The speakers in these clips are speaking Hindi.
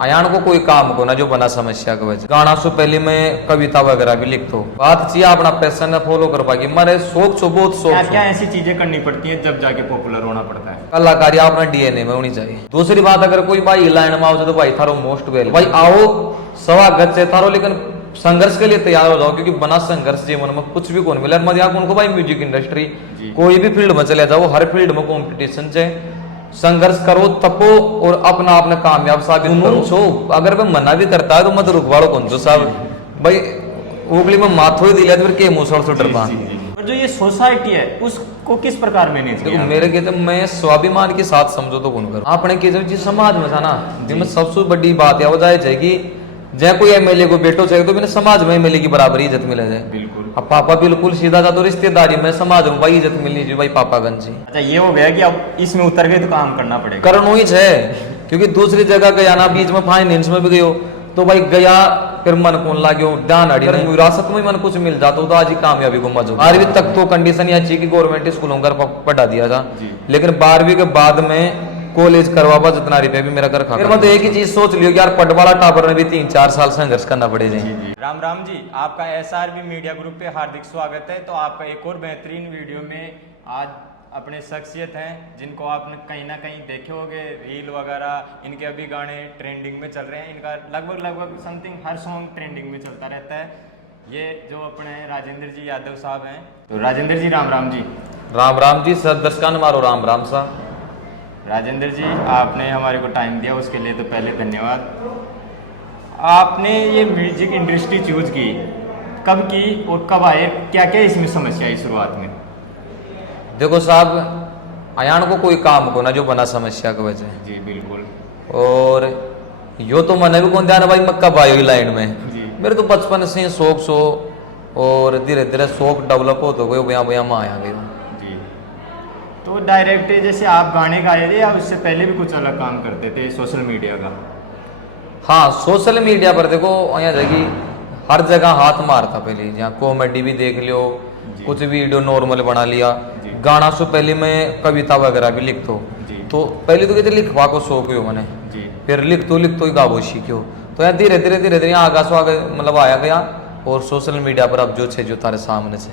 अयान को कोई काम को ना जो बना समस्या की वजह गाना से पहले मैं कविता वगैरह भी लिखता हूँ। बात चाहिए अपना पैशन फॉलो कर पाएगी मारे शौक छो बहुत शौक क्या क्या ऐसी चीजें करनी पड़ती हैं जब जाके पॉपुलर होना पड़ता है? कलाकारी अपना डीएनए में होनी चाहिए। दूसरी बात अगर कोई भाई लाइन में आओ तो भाई थारो मोस्ट वेल भाई आओ स्वागत से थारो, लेकिन संघर्ष के लिए तैयार हो जाओ क्योंकि बना संघर्ष जीवन में कुछ भी कौन मिले मजाक उनको भाई म्यूजिक इंडस्ट्री कोई भी फील्ड में चले जाओ हर फील्ड में कंपटीशन से संघर्ष करो तपो और अपना अपने कामयाब साबित करो। छो अगर मैं मना भी करता है तो मत रुकवाड़ो कौन जो साहब भाई उगली में माथो ही दिला तो फिर के मुसड़ से डरता। और जो ये सोसाइटी है उसको किस प्रकार मैनेज देखो मेरे कहते मैं स्वाभिमान के साथ समझो तो कौन करो आपने के जो समाज में था ना जिसमें सबसे बड़ी बात है वो जाए कि जय कोई एमएलए को बेटो चाहिए तो मैंने समाज में एमएलए की बराबर इज्जत मिले जाए। बिल्कुल। अब पापा बिल्कुल सीधा था तो रिश्तेदारी में समाज में भाई इज्जत मिलनी चाहिए भाई पापा गंज जी। अच्छा ये हो गया कि अब इसमें उतर गए तो काम करना पड़ेगा। करण ही है क्योंकि दूसरी जगह गया ना बीच में फाइनेंस में भी गयो तो भाई गया फिर मन कौन लागो ध्यान अड़ी विरासत में मन कुछ मिल जाता तो आज ही कामयाबी को मजो। 12वीं तक तो कंडीशन ये अच्छी कि गवर्नमेंट स्कूलों का पढ़ा दिया था लेकिन 12वीं के बाद में कॉलेज करवा जितना रुपया भी मेरा घर खा। फिर मैं तो एक ही चीज सोच लियो कि यार पटवाला टावर में भी 3-4 साल संघर्ष करना पड़ेगा। राम राम जी, आपका एसआरबी मीडिया ग्रुप पे हार्दिक स्वागत है। तो आपका एक और बेहतरीन वीडियो में आज अपने शख्सियत हैं जिनको आपने कहीं ना कहीं देखे होंगे रील वगैरह, इनके अभी गाने ट्रेंडिंग में चल रहे हैं। इनका लगभग समथिंग हर सॉन्ग ट्रेंडिंग में चलता रहता है। ये जो अपने राजेंद्र जी यादव साहब हैं। तो राजेंद्र जी राम जी। राम जी सर दर्शकान मारो राम सा। राजेंद्र जी आपने हमारे को टाइम दिया उसके लिए तो पहले धन्यवाद। आपने ये म्यूजिक इंडस्ट्री चूज की कब की और कब आए, क्या क्या इसमें समस्या आई शुरुआत में? देखो साहब अयान को कोई काम को ना जो बना समस्या की वजह। जी बिल्कुल। और यो तो मैंने भी कौन ध्यान भाई मैं कब आयो लाइन में जी। मेरे तो बचपन से शौक सो और धीरे धीरे शौक डेवलप होते गए बया बया में आया गया। जी तो डायरेक्ट जैसे आप गाने गाए थे या उससे पहले भी कुछ अलग काम करते थे सोशल मीडिया का? हाँ सोशल मीडिया पर देखो यहाँ जगह हर जगह हाथ मारता पहले जहाँ कॉमेडी भी देख लियो कुछ वीडियो नॉर्मल बना लिया। गाना से पहले मैं कविता वगैरह भी लिखता हूँ तो पहले तो कहते लिखवा को शौक हो मैंने फिर लिखतो ही गावो सीखो तो यहाँ धीरे धीरे आगा सो आगे मतलब आया गया और सोशल मीडिया पर अब जो छे जो तारे सामने से।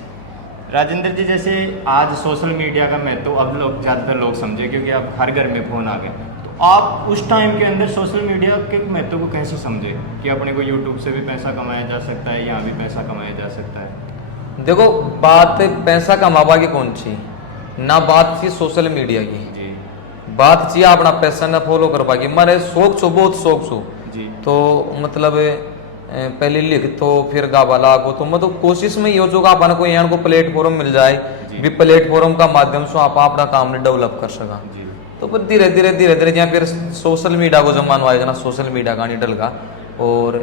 राजेंद्र जी जैसे आज सोशल मीडिया का महत्व अब लोग ज़्यादातर लोग समझे क्योंकि अब हर घर में फ़ोन आ गए, तो आप उस टाइम के अंदर सोशल मीडिया के महत्व को कैसे समझे कि अपने को यूट्यूब से भी पैसा कमाया जा सकता है, यहाँ भी पैसा कमाया जा सकता है? देखो बात पैसा कमावा की कौन सी ना बात थी सोशल मीडिया की जी। बात चाहिए अपना पैशन फॉलो कर पाएगी मारे शौक छो बहुत शौक छो जी। तो मतलब पहले लिख तो फिर गावा लागो तो मतलब कोशिश में ये हो अपन को यहाँ को प्लेटफॉर्म मिल जाए भी प्लेटफॉर्म का माध्यम से आप अपना काम डेवलप कर सका तो फिर धीरे धीरे जहाँ फिर सोशल मीडिया को जमानो आएगा ना सोशल मीडिया का नहीं डलगा और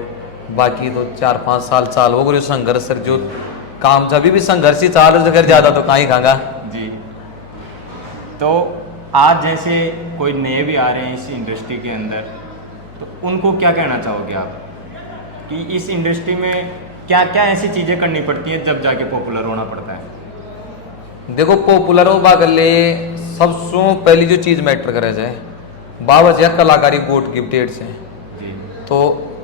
बाकी तो 4-5 साल हो गए संघर्ष जो काम जब भी संघर्ष ही चाल अगर ज्यादा तो कहीं खागा जी। तो आज जैसे कोई नए भी आ रहे हैं इस इंडस्ट्री के अंदर तो उनको क्या कहना चाहोगे आप कि इस इंडस्ट्री में क्या क्या ऐसी चीज़ें करनी पड़ती हैं जब जाके पॉपुलर होना पड़ता है? देखो पॉपुलर होगा के लिए सबसे पहली जो चीज मैटर करे जाए बाबा जी कलाकारी गॉड गिफ्टेड से जी। तो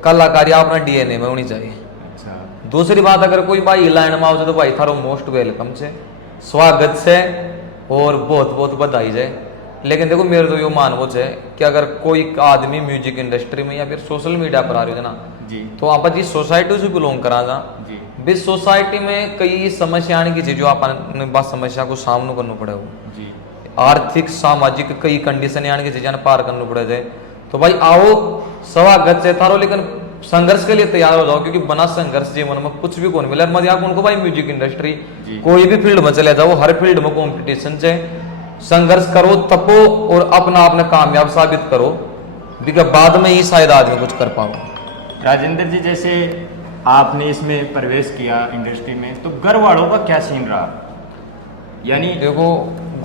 कलाकारी अपना डीएनए में होनी चाहिए। अच्छा। दूसरी बात अगर कोई भाई लाइन में आओ तो भाई थारो मोस्ट वेलकम से स्वागत से और बहुत बहुत बधाई जाए। लेकिन देखो मेरे तो यो मानवो है कि अगर कोई आदमी म्यूजिक इंडस्ट्री में या फिर सोशल मीडिया पर आ रही है ना जी तो आप जी सोसाइटी से बिलोंग करा जा जी भी सोसाइटी में कई समस्या की चीज जो अपन बात समस्या को सामना करना पड़े जी आर्थिक सामाजिक कई कंडीशन यानी कि चीजें पार करना पड़े जाए तो भाई आओ स्वागत से थारो, लेकिन संघर्ष के लिए तैयार हो जाओ क्योंकि बना संघर्ष जीवन में कुछ भी कौन मिले मजाक उनको भाई म्यूजिक इंडस्ट्री कोई भी फील्ड में चले जाओ हर फील्ड में कॉम्पिटिशन से संघर्ष करो तपो और अपना आपने कामयाब साबित करो बिकॉज बाद में ही शायद आदमी कुछ कर पाओ। राजेंद्र जी जैसे आपने इसमें प्रवेश किया इंडस्ट्री में तो घर वालों का क्या सीन रहा? यानी देखो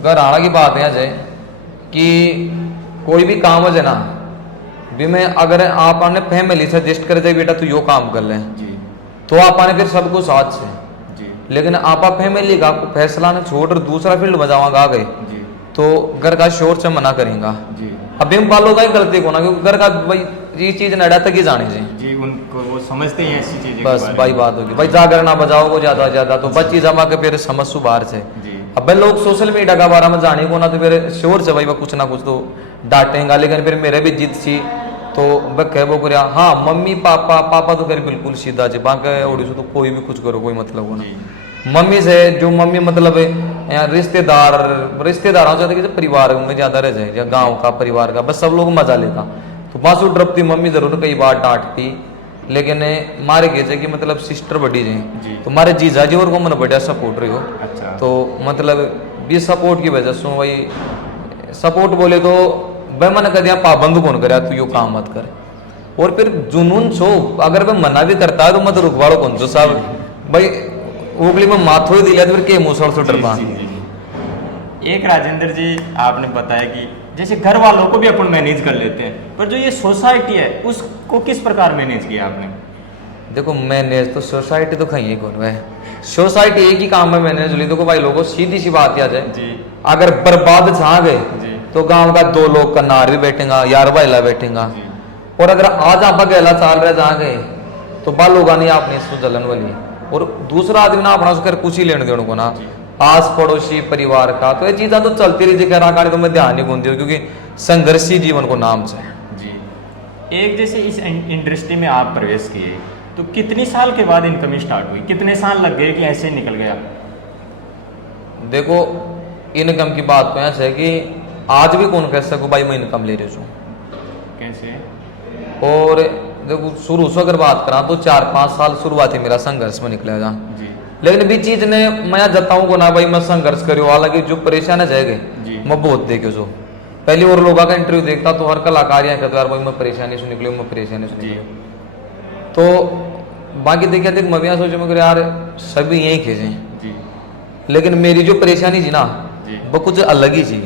घर आना की बात है जय कि कोई भी काम हो जाए ना भी मैं अगर आप अपने फैमिली सजेस्ट कर दे बेटा तू यो काम कर ले जी तो आप आने फिर सबको साथ से जी। लेकिन आप फैमिली का फैसला ने छोड़ दूसरा फील्ड में जावागा आ गए तो घर का शोर से मना करेगा जी। अब इन बालों का ही गलती को ना, क्योंकि घर का भाई ये चीज नड़ा तक ही जाने जी जी, उनको वो समझते हैं ऐसी चीजें के बस बारे भाई में। बात होगी भाई, जागर ना बजाओ को ज्यादा ज्यादा तो बच्ची जमा के फिर समझ सु बाहर से। जी अब लोग सोशल मीडिया का बारे में जाने को ना तो फिर श्योर से भाई वो कुछ ना कुछ तो डांटेगा, लेकिन फिर मेरे भी जिद सी तो वह कह वो कर हाँ मम्मी पापा, पापा तो फिर बिल्कुल सीधा जी बाकी ओडी से तो कोई भी कुछ करो कोई मतलब हो ना। जी मम्मी से जो मम्मी मतलब यहाँ रिश्तेदारों से जैसे परिवार में ज्यादा रह जाए या गांव का परिवार का बस सब लोग मजा लेता, तो बासु डरती मम्मी जरूर कई बार डांटती, लेकिन मारे के कि मतलब सिस्टर बड़ी जी। जी तो मारे जीजा जी और को मन बढ़िया सपोर्ट रही हो, अच्छा तो मतलब भी सपोर्ट की वजह से भाई सपोर्ट बोले तो वह मन कर दिया पाबंद कौन करे तू यो काम मत कर, और फिर जुनून छो अगर वह मना भी करता है तो मत रुकवाड़ो कौन जो साहब भाई ओगली में माथो ही दिला तो फिर के मुसर से डरना। जी, जी, जी। एक राजेंद्र जी आपने बताया कि जैसे घर वालों को भी अपन मैनेज कर लेते हैं, पर जो ये सोसाइटी है उसको किस प्रकार मैनेज किया आपने? देखो मैनेज तो सोसाइटी तो कहीं कौन है, सोसाइटी एक ही काम में मैनेज ली। देखो भाई लोगों सीधी सी बात आ जाए जी अगर बर्बाद छा गए जी तो गांव का 2 लोग का नार भी बैठेगा यार भाईला बैठेगा, जी और अगर आज आप अकेला चाल रहे जा गए तो बाल होगा नहीं आपने इसको जलन वाली, और दूसरा आदमी ना अपना उसकर कुछ ही लेने देने को ना आस पड़ोसी परिवार का, तो ये चीजें तो चलती रही जगह रागाड़ी तो मैं ध्यान नहीं गुंदी क्योंकि संघर्षी जीवन को नाम से। जी। एक जैसे इस इंडस्ट्री में आप प्रवेश किए तो कितनी साल के बाद इनकम स्टार्ट हुई, कितने साल लग गए कि ऐसे निकल गया? देखो इनकम की बात तो ऐसे है कि आज भी कौन कह सको भाई मैं इनकम ले रही हूँ, कैसे? और देखो शुरू से अगर बात करा तो 4-5 साल शुरुआती मेरा संघर्ष में निकला जा, जी लेकिन भी चीज ने मैं जताऊं को ना भाई मैं संघर्ष करो, हालांकि जो परेशान है जी। जाएगा मैं बहुत देखे जो पहले और लोगों का इंटरव्यू देखता तो हर कलाकार यहाँ कहता यार भाई मैं परेशानी से निकली, मैं परेशानी से जी निकली, तो बाकी देखिए देख मैं भी यहाँ सोचे मैं यार सभी यही खींचे, जी लेकिन मेरी जो परेशानी थी ना जी। वो कुछ अलग ही थी,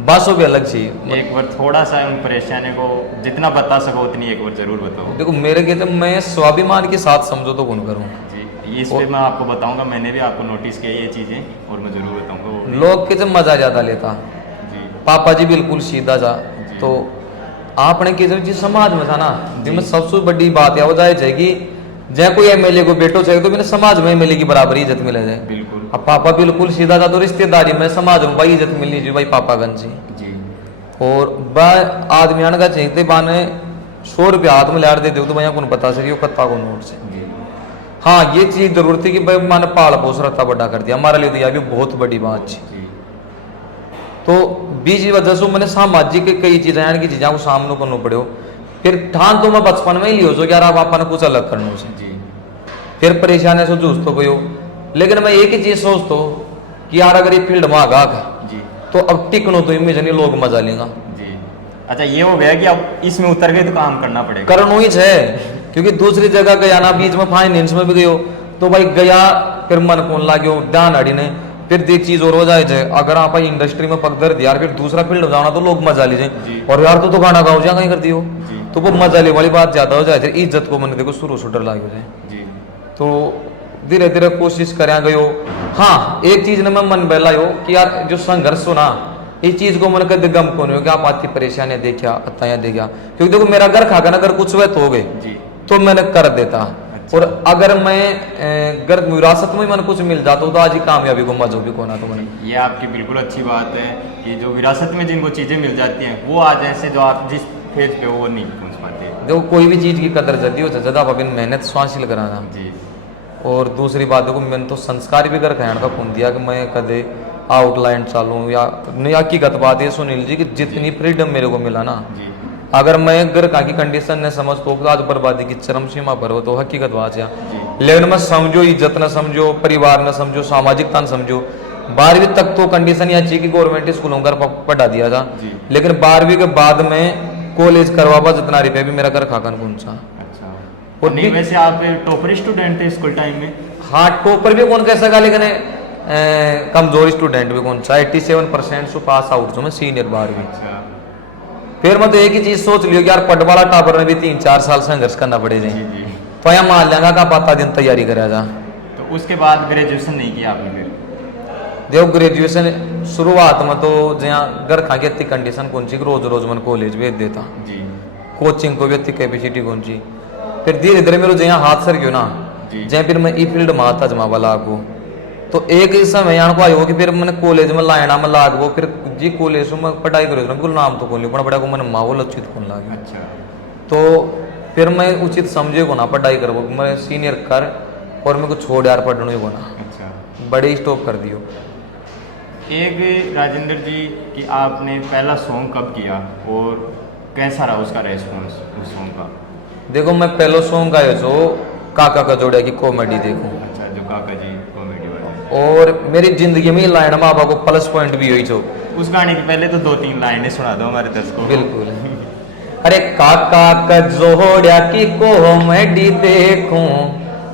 बासों भी अलग थी। एक बार थोड़ा सा उन परेशानी को जितना बता सको उतनी एक बार जरूर बताओ। देखो मेरे कहते मैं स्वाभिमान के साथ समझो तो कौन करूँ जी इस पे मैं आपको बताऊंगा, मैंने भी आपको नोटिस किया ये चीजें और मैं जरूर बताऊंगा वो भी। लोग के मजा ज्यादा लेता, जी पापा जी बिल्कुल सीधा जा, जी। तो आपने की जो समाज में था ना जी। जिसमें सबसे बड़ी बात है वो जाए जाए कि जय कोई एमएलए को बेटो चाहिए तो मैंने समाज में एमएलए की बराबर इज्जत मिले जाए। बिल्कुल। अब पापा बिल्कुल सीधा था तो रिश्तेदारी में समाज में भाई इज्जत मिलनी चाहिए भाई पापा गंज जी, जी और आदमी आने का चाहिए बाने 100 रुपया हाथ में लाड़ दे दो तो भैया कौन बता सके कत्ता को नोट से। जी हाँ ये चीज जरूर थी कि भाई मैंने पाल पोस रखता बड़ा कर दिया हमारे लिए, तो यह भी बहुत बड़ी बात थी। जी तो बीच वजह से मैंने सामाजिक कई चीजें यानी कि चीजों को सामने करना पड़े, फिर ठान तो मैं बचपन में ही लियो जो यार आप अपन कुछ अलग करना से, जी फिर परेशानी से जूझ तो गयो, लेकिन मैं एक ही चीज सोचता कि यार अगर ये फील्ड में आगा जी तो अब टिकनो तो इमेज नहीं लोग मजा लेगा, जी। अच्छा ये हो गया कि अब इसमें उतर गए तो काम करना पड़ेगा। करनो ही है, क्योंकि दूसरी जगह गया ना बीच में फाइनेंस में भी गयो तो भाई गया फिर मन कौन लागो ध्यान अड़ी ने, फिर एक चीज और हो जाए अगर आप इंडस्ट्री में पकड़ दिया फिर दूसरा फील्ड जाना तो लोग मजा लीजिए, जी। और यार तो गाना गाओ जा कहीं कर दियो जी तो वो मजा ले वाली बात ज्यादा हो जाए, इज्जत को मन देखो शुरू से डर लाग जाए, जी तो धीरे धीरे कोशिश करा गयो। हाँ एक चीज ने मैं मन बहलायो कि यार जो संघर्ष हो ना इस चीज को मन कर गम को नहीं हो कि आप आती परेशानियां देखा अत्तायां देखा, क्योंकि देखो मेरा घर खाकर अगर कुछ हुए तो हो गए जी तो मैंने कर देता, अच्छा। और अगर मैं घर विरासत में मन कुछ मिल जाता तो आज ही कामयाबी को मजो भी कोना तो मैंने। ये आपकी बिल्कुल अच्छी बात है कि जो विरासत में जिनको चीज़ें मिल जाती हैं वो आज ऐसे जो आप जिस फेज पे हो वो नहीं पहुंच पाते। देखो कोई भी चीज की कदर जल्दी हो ज्यादा आप अभी मेहनत स्वाशील कराना, जी और दूसरी बात देखो मैंने तो संस्कार भी कर खाने का फोन दिया कि मैं कदे आउटलाइन चालू या हकीकत बात है सुनील जी की जितनी फ्रीडम मेरे को मिला ना, जी अगर मैं घर का की कंडीशन ने समझ तो आज बर्बादी की चरम सीमा पर हो तो हकीकत बात है, जी लेकिन मैं समझो इज्जत न समझो परिवार न समझो सामाजिकता न समझो, 12वीं तक तो कंडीशन यह अच्छी कि गवर्नमेंट स्कूलों का पढ़ा दिया था, जी। लेकिन 12वीं के बाद में कॉलेज करवाबा जितना रुपये भी मेरा घर खाकर कौन सा। अच्छा और नहीं भी- वैसे आप टॉपर स्टूडेंट थे स्कूल टाइम में? हाँ टॉपर भी कौन कह सका, लेकिन कमजोर स्टूडेंट भी कौन सा 87% से पास आउट जो मैं सीनियर 12वीं। अच्छा फिर मैं तो एक ही चीज सोच लियो कि यार पट वाला टापर में भी 3-4 साल संघर्ष करना पड़े जी जाए, जी। तो यहाँ मान लेंगा का पता दिन तैयारी करा जा। तो उसके बाद ग्रेजुएशन नहीं किया आपने फिर? देखो ग्रेजुएशन शुरुआत में तो जहाँ घर खा के इतनी कंडीशन कौन सी रोज रोज मन कॉलेज भेज देता, जी कोचिंग को भी इतनी कैपेसिटी कौन सी। फिर धीरे धीरे मेरे जहाँ हाथ सर गयो ना, जी। जहाँ फिर मैं ई फील्ड में आता जमा वाला को, तो एक ही समय यहाँ को आयो कि फिर मैंने कॉलेज में लाइना में लाग वो फिर जी कॉलेज में पढ़ाई करो बिल्कुल नाम तो कौन लियो पड़ा को मैंने माहौल उचित कौन लागे। अच्छा। तो फिर मैं उचित समझे को ना पढ़ाई करबो, मैं सीनियर कर और मेरे को छोड़ यार पढ़ने को ना, अच्छा। बड़े स्टॉप कर दियो। एक राजेंद्र जी कि आपने पहला सॉन्ग कब किया और कैसा रहा उसका रेस्पॉन्स उस सॉन्ग का? देखो मैं पहलो सॉन्ग गायो जो काका का जोड़िया की कॉमेडी देखो। अच्छा, जो काका जी कॉमेडी वाले। और मेरी जिंदगी में लाइन माँ बाप को प्लस पॉइंट भी हुई जो उस गाने के पहले तो 2-3 लाइनें सुना दो हमारे दर्शकों को। बिल्कुल। अरे काका का जोड़िया की कॉमेडी देखो,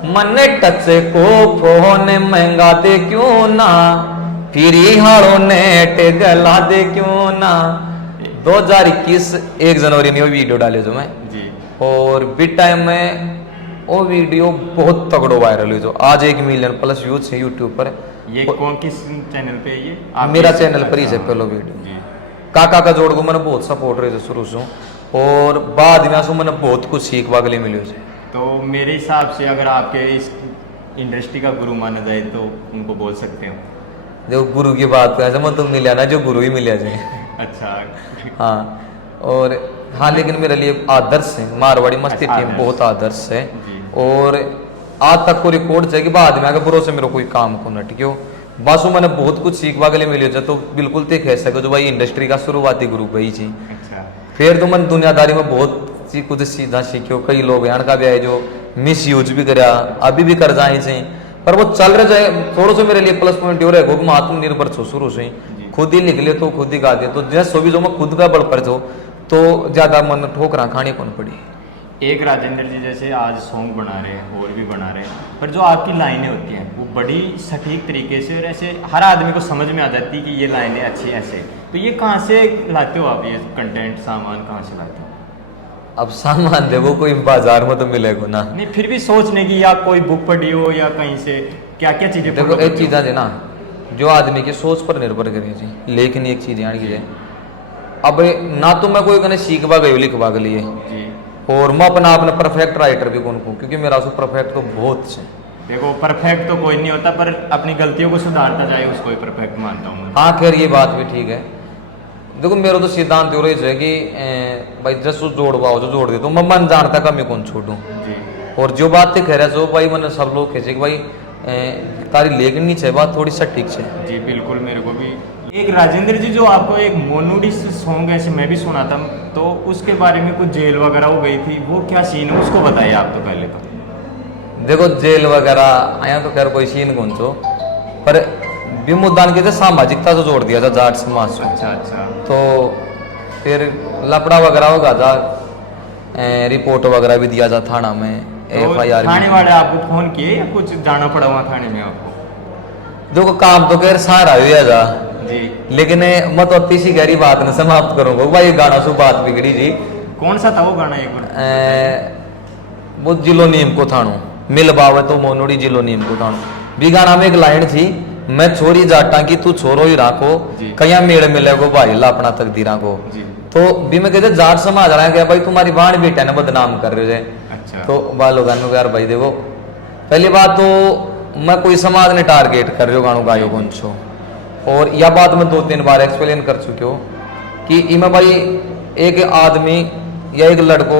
मन टच को फोन महंगा दे क्यों ना, फिर हाड़ो नेट गला दे क्यों ना। 2021 1 जनवरी में वो वीडियो डाले जो मैं जी। और बिट टाइम में वो वीडियो बहुत तगड़ो वायरल हुई जो आज 1 मिलियन प्लस व्यूज है यूट्यूब पर। ये कौन किस चैनल पे है ये? मेरा चैनल पर ही है पहलो वीडियो। जी। काका का जोड़ को मैंने बहुत सपोर्ट रहे थे शुरू से, और बाद में आसू मैंने बहुत कुछ सीखवा के लिए मिले। तो मेरे हिसाब से अगर आपके इस इंडस्ट्री का गुरु माना जाए तो उनको बोल सकते हो। देखो गुरु की बात कर मैं तो मिला ना जो गुरु ही मिला जाए। अच्छा। हाँ और हाँ लेकिन मेरे लिए आदर्श है, मारवाड़ी मस्ती अच्छा, टीम आदर्श। बहुत आदर्श है। जी। और आज तक को रिकॉर्ड है कि बाद में आगे बुरो से मेरा कोई काम को न टिक्यो, बस मैंने बहुत कुछ सीखवा के लिए मिले तो बिल्कुल ते कह सको जो भाई इंडस्ट्री का शुरुआती ग्रुप है ही थी। अच्छा। फिर तो मैं दुनियादारी में बहुत सी कुछ सीधा सीखियो, कई लोग यहाँ का भी आए जो मिस यूज भी करा अभी भी कर जाए से, पर वो चल रहे जाए थोड़ा सा मेरे लिए प्लस पॉइंट हो रहा है मैं आत्मनिर्भर छो शुरू से ही, खुद ही लिख ले तो खुद ही गा दे, तो जैसे भी जो मैं खुद का बल पर छो तो ज्यादा मन ठोकरा खानी कौन पड़ी। एक राजेंद्र जी जैसे आज सॉन्ग बना रहे हैं और भी बना रहे हैं, पर जो आपकी लाइनें होती हैं वो बड़ी सटीक तरीके से और ऐसे हर आदमी को समझ में आ जाती है कि ये लाइनें अच्छी ऐसे, तो ये कहाँ से लाते हो आप ये कंटेंट सामान कहाँ से लाते हो? अब सामान देखो कोई बाजार में तो मिलेगा ना, नहीं फिर भी सोचने की या कोई बुक पढ़ी हो या कहीं से क्या क्या चीजें देखो follow एक करते हो? चीज़ है ना जो आदमी की सोच पर निर्भर करे जी, लेकिन एक चीज यानी कि अब ना तो मैं कोई कने सीखवा गयो लिखवा के लिए, जी। और मैं अपना अपने परफेक्ट राइटर भी कौन को, क्योंकि मेरा उसको परफेक्ट तो बहुत है। देखो परफेक्ट तो कोई नहीं होता, पर अपनी गलतियों को सुधारता जाए उसको ही परफेक्ट मानता हूँ मैं। हाँ खैर ये बात भी ठीक है। देखो मेरा तो सिद्धांत हो रही है कि भाई जैसे जोड़वाओ जो जोड़ दे तो मैं मन जानता कमी कौन छोड़ू, जी। और जो बात कह रहा है भाई मैंने सब लोग कहे कि भाई तारी लेकिन नहीं चाहिए बात थोड़ी सटीक है। जी बिल्कुल, मेरे को भी एक राजेंद्र जी जो आपको एक मोनोडिस सॉन्ग ऐसे मैं भी सुना था, तो उसके बारे में कुछ जेल वगैरह हो गई थी, वो क्या सीन है उसको बताइए आप तो पहले तो। देखो जेल वगैरह आया तो खैर कोई सीन कौन छो, पर विमुद्दान के सामाजिकता से जोड़ दिया था जाट समाज से। अच्छा अच्छा। तो फिर लपड़ा वगैरह होगा था, रिपोर्ट वगैरह भी दिया था थाना में, FIR थाने वाले आपको फोन किए या कुछ जाना पड़ा वहाँ थाने में आपको? देखो काम तो खैर सारा हुआ था जी। लेकिन मैं तो अति सी गहरी बात न समाप्त करूंगा भाई, गाना सु बात बिगड़ी जी। कौन सा था वो गाना एक बार? वो जिलो नीम को थानो मिल बावे तो मोनोड़ी जिलो नीम को थानो भी गाना में एक लाइन थी, मैं छोरी जाटा की तू छोरो ही राखो जी। कया मेड़ मिले गो भाई ला अपना तकदीरा को। जी। तो भी मैं कहते जाट समाज रहा है कि भाई तुम्हारी बाण बेटा ने बदनाम कर रहे हो। अच्छा। तो बालो गानों यार भाई देखो पहली बात तो मैं कोई समाज ने टारगेट कर रहे हो गानों गायो कौन छो, और यह बात मैं 2-3 बार एक्सप्लेन कर चुके हो कि इमें भाई एक आदमी या एक लड़को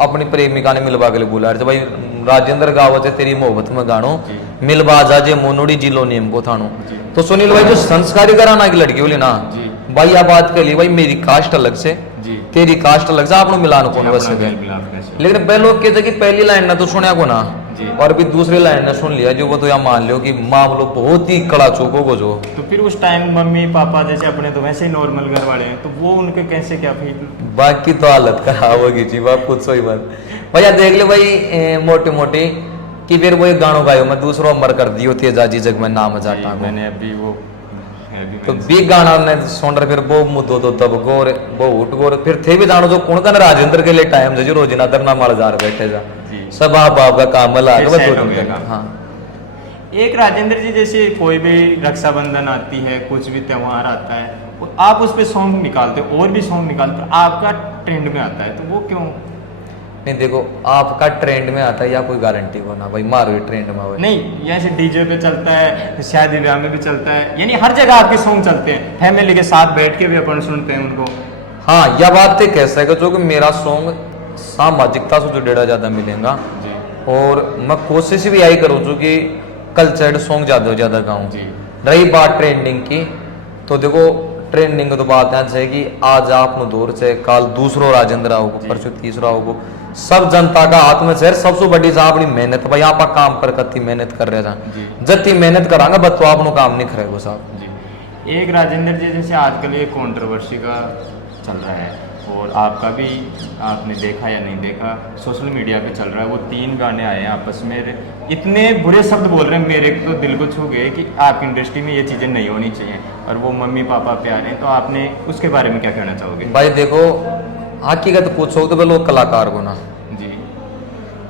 अपनी प्रेमिका ने मिलवा के लिए बोला भाई राजेंद्र गावत है तेरी मोहब्बत में गानो मिलवा जा जे मोनोड़ी जिलो नीम को थानो। तो सुनील भाई जो संस्कारी घराना की लड़की बोली ना जी। भाई यह बात कर ली भाई मेरी कास्ट अलग से जी। तेरी कास्ट अलग से आपने मिलान कौन बस सके, लेकिन पहले लोग कहते कि पहली लाइन ना तो सुना को ना जी। और भी दूसरी लाइन ने सुन लिया जो वो तो या मान लो कि मामलो बहुत ही कड़ा चौको को जो। तो फिर उस टाइम मम्मी पापा जैसे अपने तो वैसे ही नॉर्मल घर वाले हैं, तो वो उनके कैसे क्या फील? बाकी तो हालत खराब होगी जी बाप कुछ सोई बात भैया देख ले भाई मोटे मोटे कि फिर वो एक गानों गायो मैं दूसरो अमर कर दियो तेजाजी जग में नाम जाटा को। मैंने अभी वो तो बी गाना ने सुन रहे फिर वो मुद्दो तो तब गोर वो उठ गोर फिर थे भी जानो जो कौन का राजेंद्र के लिए टाइम जो रोजिना दरना मार जा बैठे जा जी। सब आप का काम ला फिर set हो गया काम। हाँ। एक राजेंद्र जी, जैसे कोई भी रक्षाबंधन आती है, कुछ भी त्यौहार आता है, वो आप उस पर सॉन्ग निकालते हो और भी सॉन्ग निकालते हो, आपका ट्रेंड में आता है, तो वो क्यों? नहीं देखो, आपका ट्रेंड में आता है या कोई गारंटी को ना भाई मारो ये ट्रेंड में आवे। नहीं, जैसे डीजे पे चलता है, शादी ब्याह में भी चलता है, यानी हर जगह आपके सॉन्ग चलते हैं, फैमिली के साथ बैठ के भी अपन सुनते हैं उनको। हाँ, यह बात तो कह सके जो कि मेरा सॉन्ग सामाजिकता से जुड़ेड़ा ज्यादा मिलेगा, जी और मैं कोशिश भी यही करूँ जो कि कल्चर्ड सॉन्ग ज्यादा गाऊँ। जी रही बात ट्रेंडिंग की, तो देखो ट्रेंडिंग तो बात है कि आज आप दौर से काल दूसरो राजेंद्र आओगे, जी। परसों तीसरा आओगे, सब जनता का हाथ में से सबसे बड़ी सा अपनी मेहनत भाई, आप काम कर कत्ती मेहनत कर रहे हैं, जी जत्ती मेहनत करांगे बस तो आपनो काम नहीं करेगा साहब। जी। एक राजेंद्र जी, जैसे आजकल ये कंट्रोवर्सी का चल रहा है, और आपका भी आपने देखा या नहीं देखा, सोशल मीडिया पे चल रहा है, वो 3 गाने आए हैं आपस में, इतने बुरे शब्द बोल रहे हैं, मेरे तो दिल को छू गए कि आपकी इंडस्ट्री में ये चीज़ें नहीं होनी चाहिए, और वो मम्मी पापा पे आ रहे हैं, तो आपने उसके बारे में क्या कहना चाहोगे? भाई देखो, हकीकत पूछो तो वे लोग कलाकार को ना, जी।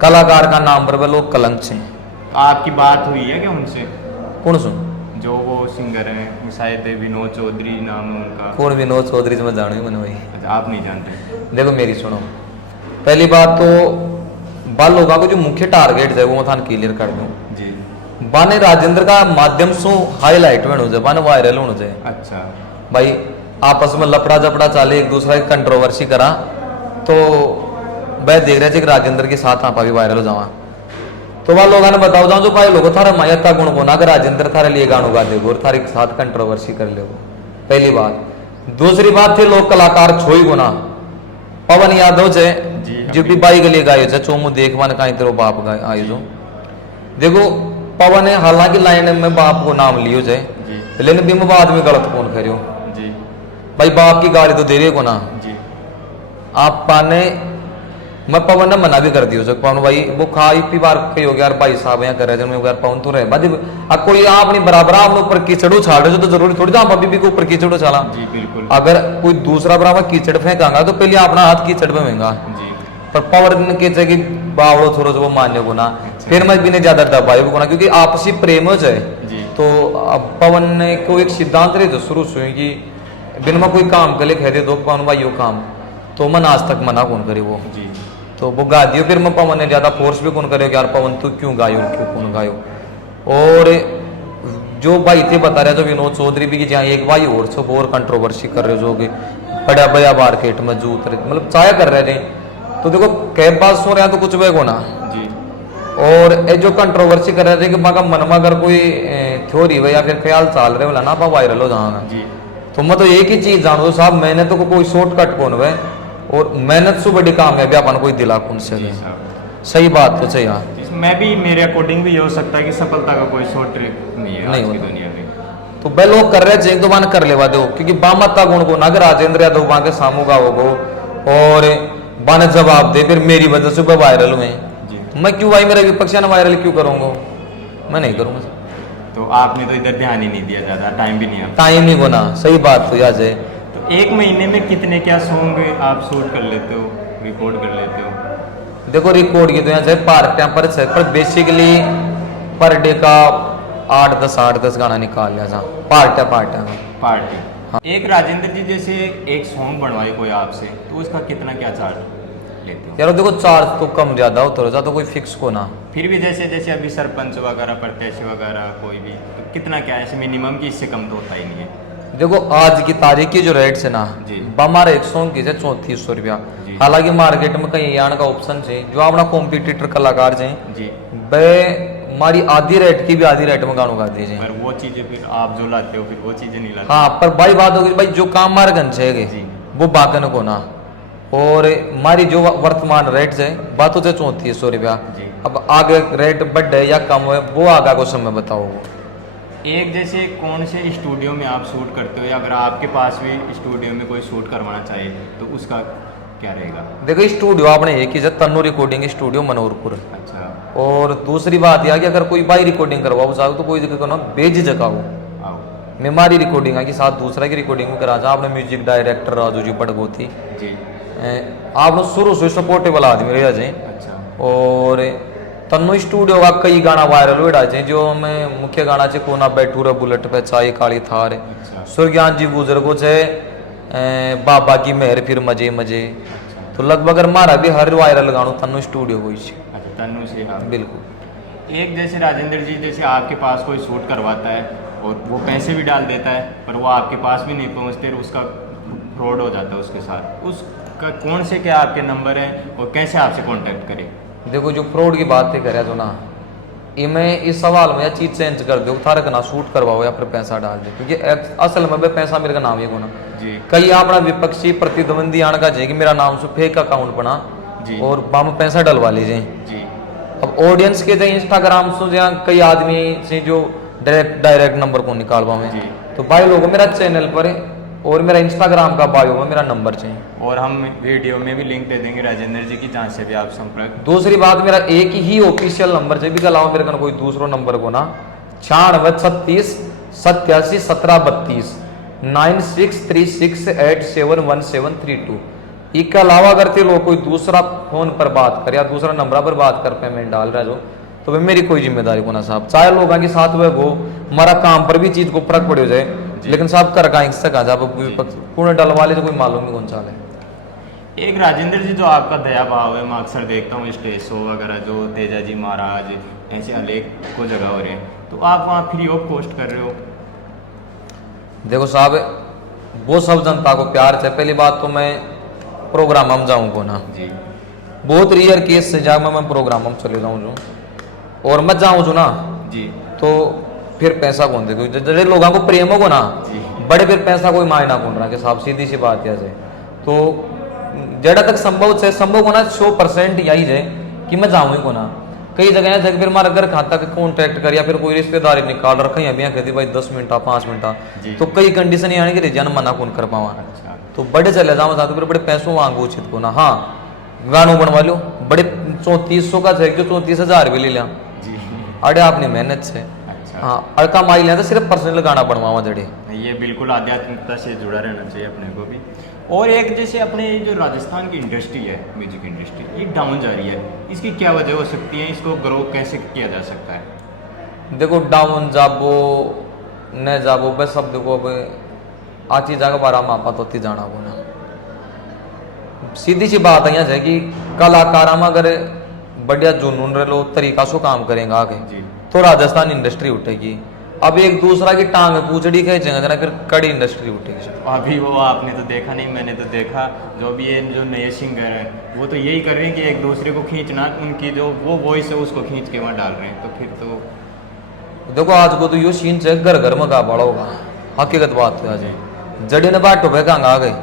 कलाकार का नाम पर वे लोग कलंक से। आपकी बात हुई है क्या उनसे? कौन सुन? जो वो सिंगर हैं, शायद विनोद चौधरी नाम है उनका। कौन विनोद चौधरी से मैं जानू ही मन भाई। अच्छा, आप नहीं जानते? देखो मेरी सुनो, पहली बात तो बाल लोगों को जो मुख्य टारगेट है वो मैं थान क्लियर कर दूं। जी। बाने राजेंद्र का माध्यम से हाईलाइट होने जाए, बाने वायरल होने जाए। अच्छा। भाई आपस में लपड़ा जपड़ा चाले, एक दूसरा की कंट्रोवर्सी करा, तो वह देख रहे थे कि राजेंद्र के साथ आप भी वायरल हो जावा, तो वह लोगों ने बताओ जाओ जो भाई लोगों थारा मायत का गुण बोना कर राजेंद्र थारे लिए गानों गा देगो और थारे के साथ कंट्रोवर्सी कर ले। पहली बात। दूसरी बात थे लोग कलाकार छोई गुना पवन यादव से जी, जो भी बाई गली गायो से चोमू देखवान का तेरो बाप गाय आयो जो देखो पवन ने हालांकि लाइन में बाप को नाम लियो जे, जी लेकिन बिम बाद में गलत कौन करियो जी भाई, बाप की गाली तो दे रहे को ना जी। आप पाने। मैं पवन ने मना भी कर दियो सक पवन भाई वो खाई पी बार कही हो गया यार भाई साहब यहाँ कर रहे यार पवन तो रहे बाजी अब कोई आप नहीं बराबर आपने ऊपर कीचड़ू छाड़ रहे तो जरूरी थोड़ी था आप अभी भी के ऊपर कीचड़ू चला। जी बिल्कुल। अगर कोई दूसरा बराबर कीचड़ फेंकांगा तो पहले अपना हाथ कीचड़ में महंगा, जी पर पवन के कि बावड़ो थोड़ा वो मान्य को ना, फिर मैं भी नहीं ज्यादा दबाई को ना, क्योंकि आपसी प्रेम है जी। तो अब पवन ने को एक सिद्धांत रहे तो शुरू से कि बिन में कोई काम के लिए कह दे दो पवन भाई यो काम, तो मन आज तक मना कौन करे वो, जी तो वो गा दियो। फिर मैं पवन ने ज्यादा फोर्स भी कौन करे यार पवन तू क्यों गायो क्यों कौन गायो। और जो भाई थे बता रहे जो विनोद चौधरी भी कि जहाँ एक भाई और सब और कंट्रोवर्सी कर रहे जो कि बड़ा बड़ा मार्केट में जूत रहे मतलब चाया कर रहे थे, तो देखो कैब बात सो रहे हैं तो कुछ वे को ना जी। और ये जो कंट्रोवर्सी कर रहे थे कि मगर मन में अगर कोई थ्योरी हो या फिर ख्याल चाल रहे हो ना आप वायरल हो जाएगा, जी तो मैं तो एक ही चीज जानू साहब मैंने तो कोई शॉर्टकट कौन है और मेहनत से बड़ी कामयाबी अपन कोई दिला कौन से जी साहब। सही बात तो सही हाँ। मैं भी मेरे अकॉर्डिंग भी ये हो सकता है कि सफलता का कोई शॉर्ट ट्रिक नहीं है नहीं आज की होता। दुनिया में। तो भाई लोग कर रहे चाहिए तो मान कर लेवा दो, क्योंकि बामत्ता गुण को ना राजेंद्र यादव वहां के सामू का होगो और बाने जवाब दे फिर मेरी वजह से वह वायरल हुए, जी। तो मैं क्यों भाई मेरा विपक्ष ना वायरल क्यों करूंगा, मैं नहीं करूंगा। तो आपने तो इधर ध्यान ही नहीं दिया, ज़्यादा टाइम भी नहीं आपका। टाइम ही को ना सही बात तो याद है। तो एक महीने में कितने क्या सॉन्ग आप शूट कर लेते हो, रिकॉर्ड कर लेते हो? देखो रिकॉर्ड की तो यहाँ से पार्ट टाइम पर बेसिकली पर डे का 8-10 गाना निकाल लिया था पार्ट टाइम। पार्टी। हाँ। एक राजेंद्र जी जैसे एक सॉन्ग बनवाए कोई आपसे, तो उसका कितना क्या चार्ज लेते हो? यार देखो चार्ज तो कम ज्यादा होता है तो कोई फिक्स को ना, फिर भी जैसे जैसे अभी सरपंच वगैरह प्रत्याशी वगैरह कोई भी, तो कितना क्या ऐसे मिनिमम की इससे कम तो होता ही नहीं है। देखो आज की तारीख की जो रेट है ना जी। हमारे एक सॉन्ग की 3400 रुपया, जी। हालांकि मार्केट में कहीं यान का ऑप्शन है जो अपना कॉम्पिटिटर कलाकार है जी। वे हमारी आधी रेट की भी आधी रेट में गानों गाती है। पर वो चीज़ें फिर आप जो लाते हो फिर वो चीज़ें नहीं लाते। हाँ पर भाई बात होगी भाई जो काम मार्गन जी। है वो बाकन को ना, और हमारी जो वर्तमान रेट है बातों से 3400 रुपया। जी। अब आगे रेट बढ़े या कम है वो आगे को समय बताओ। एक जैसे कौन से स्टूडियो में आप शूट करते हो, या अगर आपके पास भी स्टूडियो में कोई शूट करवाना चाहे तो उसका क्या रहेगा? देखो स्टूडियो आपने एक ही तन्नू रिकॉर्डिंग स्टूडियो मनोहरपुर। अच्छा। और दूसरी बात यह कि अगर कोई बाई रिकॉर्डिंग करवाओ चाहो तो कोई जगह ना बेझिझक आओ। आओ। मैं हमारी रिकॉर्डिंग के साथ दूसरा की रिकॉर्डिंग में करा आपने म्यूजिक डायरेक्टर राजू जी पटगोती जी। आपने शुरू से सपोर्टेबल आदमी रह जाए, अच्छा। और तन्नो स्टूडियो का कई गाना वायरल हुए डाचे जो मैं मुख्य गाना छे कोना बैठू रे बुलेट पे चाय काली थार अच्छा। सुरज्ञान जी बुजुर्गो छे बाबा की मेहर फिर मजे मजे। तो लगभग मारा भी हर वायरल गानो तन्नो स्टूडियो को ही अच्छा, तन्नू से हाँ। बिल्कुल। एक जैसे राजेंद्र जी, जैसे आपके पास कोई शूट करवाता है और वो पैसे भी डाल देता है पर वो आपके पास भी नहीं पहुंचते, उसका फ्रॉड हो जाता है उसके साथ, उसका कौन से क्या आपके नंबर हैं और कैसे आपसे कांटेक्ट करें? देखो जो फ्रॉड की बात है करे जो ना ये मैं इस सवाल में या चीज चेंज कर दो थारे का ना शूट करवाओ या फिर पैसा डाल दे, क्योंकि असल में पैसा मेरे का नाम ही कोना जी कई अपना विपक्षी प्रतिद्वंदी आने का चाहिए कि मेरा नाम से फेक अकाउंट बना जी और बाम पैसा डलवा लीजिए। जी अब ऑडियंस के जो इंस्टाग्राम से जहाँ कई आदमी से जो डायरेक्ट नंबर को निकाल पावे जी। तो भाई लोगों मेरा चैनल पर और मेरा इंस्टाग्राम का बायो में मेरा नंबर चाहिए और हम वीडियो में भी लिंक दे देंगे राजेंद्र जी की, जहाँ से भी आप संपर्क। दूसरी बात मेरा एक ही ऑफिशियल नंबर चाहिए, भी अलावा मेरे का कोई दूसरा नंबर को ना 9636 87 17 32 9636871732। इसके अलावा अगर ते लोग कोई दूसरा फोन पर बात कर या दूसरा नंबर पर बात कर पेमेंट डाल रहा जो तो भाई मेरी कोई जिम्मेदारी को ना साहब, चाहे लोगों के साथ में वो हमारा काम पर भी चीज को फर्क पड़ जाए लेकिन साहब कर का पूर्ण डलवा ले तो कोई मालूम नहीं कौन सा है। एक राजेंद्र जी जो आपका दया भाव है, मैं अक्सर देखता हूँ स्टेज शो वगैरह जो तेजा जी महाराज ऐसे अनेक को जगह हो रहे हैं, तो आप वहाँ फ्री ऑफ कॉस्ट कर रहे हो? देखो साहब वो सब जनता को प्यार से, पहली बात तो मैं प्रोग्राम हम जाऊँ को ना जी बहुत रेयर केस से जा मैं प्रोग्राम हम चले जाऊँ जो और मत जाऊँ जो ना जी तो फिर पैसा कौन दे, जड़े लोगों को प्रेम हो ना जी बड़े फिर पैसा कोई मायना कौन रहा कि साहब सीधी सी बात है तो जड़ा तक संभव से संभव होना 100% यही है कि मैं जाऊँ ही को ना। कई जगह है फिर हमारा घर खाता के कॉन्टैक्ट कर या फिर कोई रिश्तेदारी निकाल रखा है अभी कहती भाई 10 मिनट 5 मिनट तो कई कंडीशन आने के लिए मना कौन कर पावा। अच्छा तो बड़े चले जाओ साथ फिर बड़े पैसों मांगो उचित को ना। हाँ गानों बनवा लो बड़े 3400 का जो 34,000 भी ले लिया जी अरे आपने मेहनत से अच्छा हाँ अड़का माई लिया तो सिर्फ पर्सनल गाना बनवावा जड़े ये बिल्कुल आध्यात्मिकता से जुड़ा रहना चाहिए अपने को भी। और एक जैसे अपने जो राजस्थान की इंडस्ट्री है, म्यूजिक इंडस्ट्री, ये डाउन जा रही है, इसकी क्या वजह हो सकती है? इसको ग्रो कैसे किया जा सकता है? देखो डाउन जाबो न जाबो बस सब देखो अब आची जगह बारा मापा तो जाना को ना सीधी सी बात है है कि कलाकार में अगर बढ़िया जुनून रह लो तरीका से काम करेंगे आगे जी तो राजस्थान इंडस्ट्री उठेगी। अब एक दूसरा की टांग पूछड़ी खींचेंगे ना फिर कड़ी इंडस्ट्री उठेगी। अभी वो आपने तो देखा नहीं, मैंने तो देखा जो भी ये जो नए सिंगर हैं वो तो यही कर रहे हैं कि एक दूसरे को खींचना, उनकी जो वो वॉइस है उसको खींच के वहाँ डाल रहे हैं। तो फिर तो देखो आज को तो यो सीन से घर घर में गा बड़ा होगा हकीकत बात है। आज जड़ी ने बाटो पे कहाँ आ गए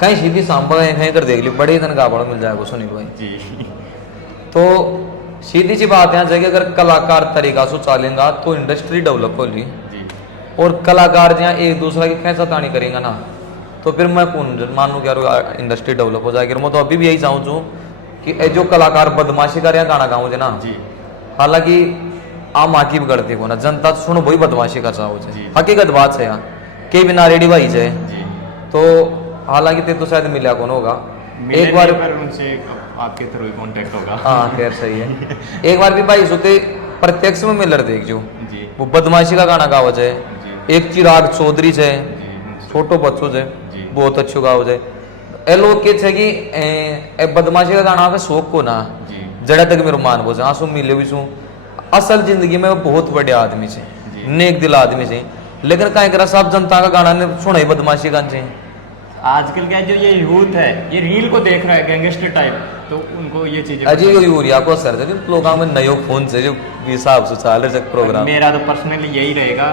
कहीं सीधी सांबा कहीं कर देख ली बड़े दिन गा बड़ा मिल जाएगा सुनील भाई जी। तो सीधी सी बात है जगह अगर कलाकार तरीका से चलेगा तो इंडस्ट्री डेवलप होगी जी और कलाकार जहाँ एक दूसरा की खैसा तानी करेंगे ना तो फिर मैं मानू क्या इंडस्ट्री डेवलप हो जाएगी। मैं तो अभी भी यही चाहूँ कि जो कलाकार बदमाशी कर रहे गाना गाऊँ ना जी हालांकि आम आकी भी करती को ना जनता सुनो वही बदमाशी कर चाहो हकीकत बात है यहाँ के बिना रेडी भाई है जी। तो हालांकि ते तो शायद मिला कौन होगा एक बार पर उनसे आपके थ्रू कांटेक्ट होगा। हाँ खैर सही है एक बार भी भाई सोते प्रत्यक्ष में मिलर देख जो जी वो बदमाशी का गाना गावज है जी एक चिराग चौधरी से जी छोटो बच्चों से जी बहुत अच्छो गावज है ए लोग के छे कि ए बदमाशी का गाना का शौक को ना जी जड़ा तक मेरे मान बोझ आंसू मिले भी सू असल जिंदगी में वो बहुत बड़े आदमी से जी। नेक दिल आदमी से लेकिन कहीं करा सब जनता का गाना ने सुना ही बदमाशी गान से। आजकल क्या जो ये यूथ है ये रील को देख रहा है गैंगस्टर टाइप, तो उनको ये चीजें अजय यूरिया को असर है लोग में नयो फोन से जो हिसाब से चाल रहे प्रोग्राम। मेरा तो पर्सनली यही रहेगा